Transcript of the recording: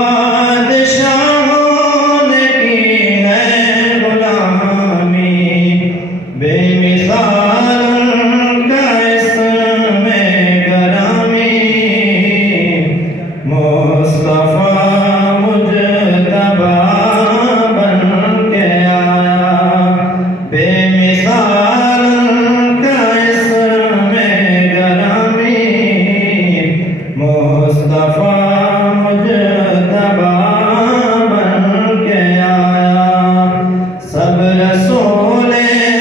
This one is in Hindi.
बादशाहों ने की है गुलामी, बेमिसाल उनका इसमें गरामी। मुस्तफा मुजतबा बन के आया, बेमिसाल उनका इसमें गरामी। मुस्तफा मुजतबा बन के आया। सब रसूले